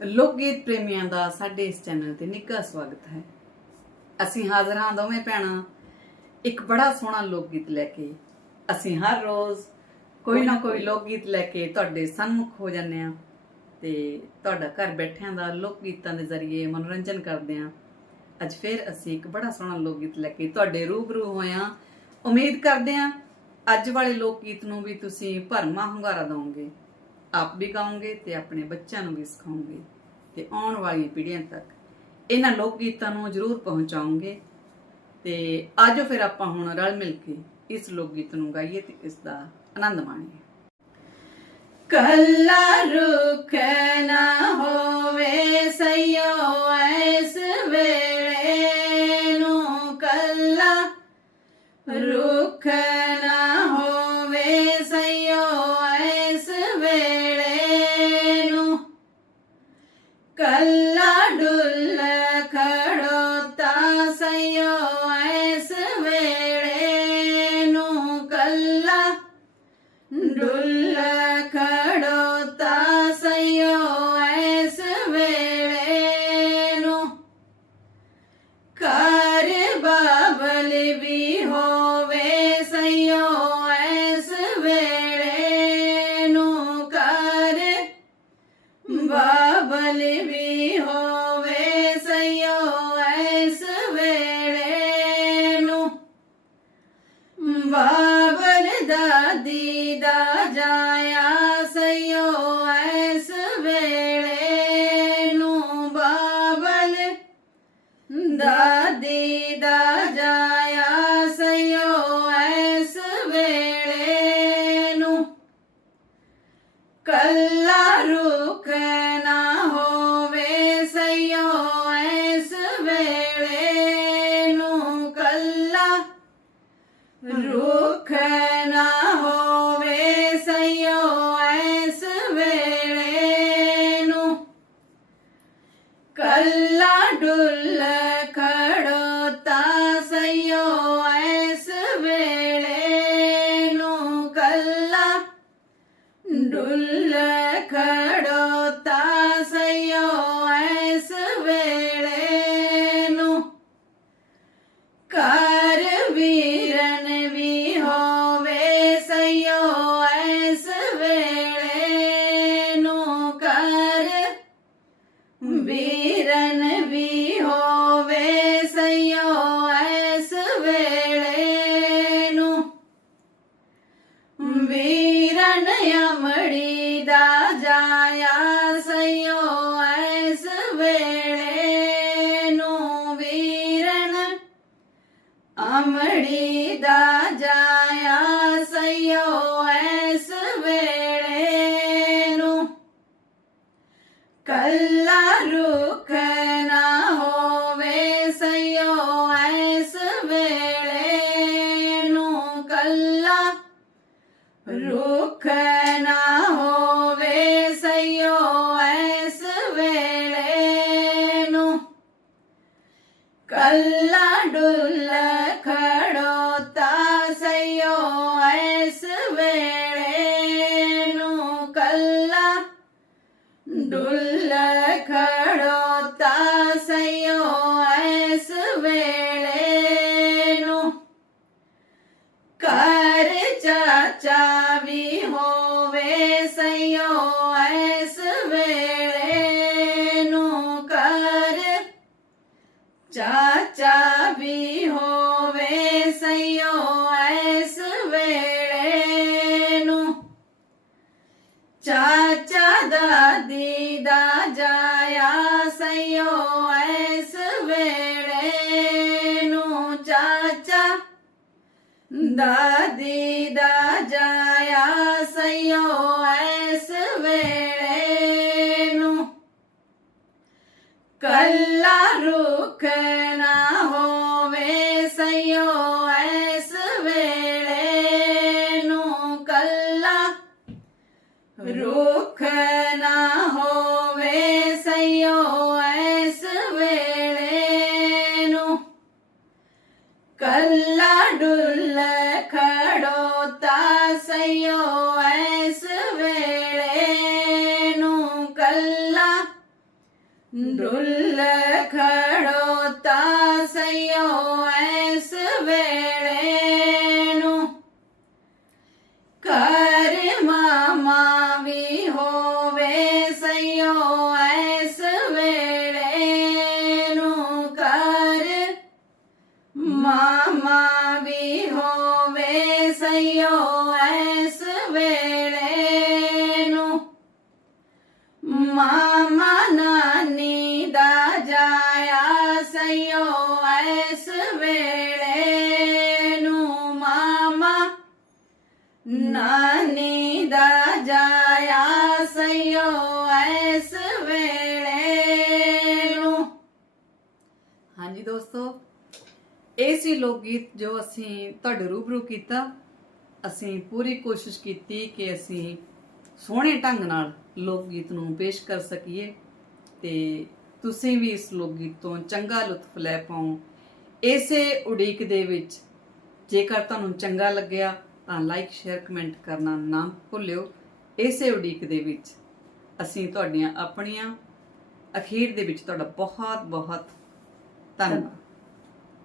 ਲੋਕ ਗੀਤ ਪ੍ਰੇਮੀਆਂ ਦਾ ਸਾਡੇ ਇਸ ਚੈਨਲ ਤੇ ਨਿੱਘਾ ਸਵਾਗਤ ਹੈ। ਅਸੀਂ ਹਾਜ਼ਰ ਹਾਂ ਦੋਵੇਂ ਭੈਣਾਂ। ਇੱਕ ਬੜਾ ਸੋਹਣਾ ਲੋਕ ਗੀਤ ਲੈ ਕੇ ਅਸੀਂ ਹਰ ਰੋਜ਼ ਕੋਈ ਨਾ ਕੋਈ ਲੋਕ ਗੀਤ ਲੈ ਕੇ ਤੁਹਾਡੇ ਸਨਮੁਖ ਹੋ ਜਾਂਦੇ ਆ ਤੇ ਤੁਹਾਡਾ ਘਰ ਬੈਠਿਆਂ ਦਾ ਲੋਕ ਗੀਤਾਂ ਦੇ ਜ਼ਰੀਏ ਮਨੋਰੰਜਨ ਕਰਦੇ ਆ ਅੱਜ ਫਿਰ ਅਸੀਂ ਇੱਕ ਬੜਾ ਸੋਹਣਾ ਲੋਕ ਗੀਤ ਲੈ ਕੇ ਤੁਹਾਡੇ ਰੂਬਰੂ ਹੋਇਆ ਉਮੀਦ ਕਰਦੇ ਆ ਅੱਜ ਵਾਲੇ ਲੋਕ ਗੀਤ ਨੂੰ ਵੀ ਤੁਸੀਂ ਭਰਮਾ ਹੁੰਗਾਰਾ ਦਿਓਗੇ ਆਪ ਵੀ ਗਾਓਗੇ ਤੇ ਆਪਣੇ ਬੱਚਿਆਂ ਨੂੰ ਵੀ ਸਿਖਾਉਂਗੇ ਤੇ ਆਉਣ ਵਾਲੀਆਂ ਪੀੜ੍ਹੀਆਂ ਤੱਕ ਇਹਨਾਂ ਲੋਕ ਗੀਤਾਂ ਨੂੰ ਜ਼ਰੂਰ ਪਹੁੰਚਾਉਂਗੇ ਤੇ ਆਜੋ ਫਿਰ ਆਪਾਂ ਹੁਣ ਰਲ ਮਿਲ ਕੇ ਇਸ ਲੋਕ ਗੀਤ ਨੂੰ ਗਾਈਏ ਤੇ ਇਸ ਦਾ ਆਨੰਦ ਮਾਣੀਏ। ਕੱਲਾ ਰੁੱਖ ਨਾ ਹੋਵੇ ਸਈਓ ਕੱਲਾ ਡੁੱਲ ਖੜੋਤਾ ਸਈਓ ਐਸ ਵੇਲੇ ਨੂੰ ਕੱਲਾ ਦਾਦੀ ਦਾ ਵੀਰਨ ਵੀ ਹੋਵੇ ਸਈਓ ਐਸ ਵੇਲੇ ਨੂੰ ਵੀਰਨ ਅਮੜੀ ਦਾ ਜਾਇਆ ਸਈਓ ਐਸ ਵੇਲੇ ਨੂੰ ਵੀਰਨ ਅਮੜੀ ਕੱਲਾ ਡੁੱਲ ਖੜੋਤਾ ਸਈਓ ਐਸ ਵੇਲੇ ਨੂੰ ਕੱਲਾ ਦਾਦੀ ਦਾ ਜਾਇਆ ਸਈਓ ਐਸ ਵੇਲੇ ਨੂੰ ਕੱਲਾ ਰੁੱਖ ਨਾ ਹੋਵੇ ਸਈਓ ਐਸ ਵੇਲੇ ਨੂੰ ਕੱਲਾ ਰੁੱਖ ਨਾ ਹੋਵੇ ਸਈਓ ਡੁੱਲ ਖੜੋਤਾ ਸਈਓ ਐਸ ਵੇਲੇ ਨੂੰ ਕਰ ਮਾਮਾ ਵੀ ਹੋਵੇ ਸਈਓ ਐਸ ਵੇਲੇ ਨੂੰ ਕਰ ਮਾਮਾ ਵੀ ਹੋਵੇ ਸਈਓ ਸਈਓ ਐਸ ਵੇਲੇ ਨੂੰ ਮਾਮਾ ਨਾਨੀ ਦਾ ਜਾਇਆ ਸਈਓ ਐਸ ਵੇਲੇ ਨੂੰ। ਹਾਂਜੀ ਦੋਸਤੋ, ਇਹ ਸੀ ਲੋਕ ਗੀਤ ਜੋ ਅਸੀਂ ਤੁਹਾਡੇ ਰੂਬਰੂ ਕੀਤਾ। ਅਸੀਂ ਪੂਰੀ ਕੋਸ਼ਿਸ਼ ਕੀਤੀ ਕਿ ਅਸੀਂ ਸੋਹਣੇ ਢੰਗ ਨਾਲ ਲੋਕ ਗੀਤ ਨੂੰ ਪੇਸ਼ ਕਰ ਸਕੀਏ ਤੇ ਤੁਸੀਂ ਵੀ ਇਸ ਲੋਕ ਗੀਤ ਤੋਂ ਚੰਗਾ ਲੁਤਫ ਲੈ ਪਾਓ। ਇਸੇ ਉਡੀਕ ਦੇ ਵਿੱਚ ਜੇਕਰ ਤੁਹਾਨੂੰ ਚੰਗਾ ਲੱਗਿਆ ਤਾਂ ਲਾਈਕ ਸ਼ੇਅਰ ਕਮੈਂਟ ਕਰਨਾ ਨਾ ਭੁੱਲਿਓ। ਇਸੇ ਉਡੀਕ ਦੇ ਵਿੱਚ ਅਸੀਂ ਤੁਹਾਡੀਆਂ ਆਪਣੀਆਂ ਅਖੀਰ ਦੇ ਵਿੱਚ ਤੁਹਾਡਾ ਬਹੁਤ ਬਹੁਤ ਧੰਨਵਾਦ।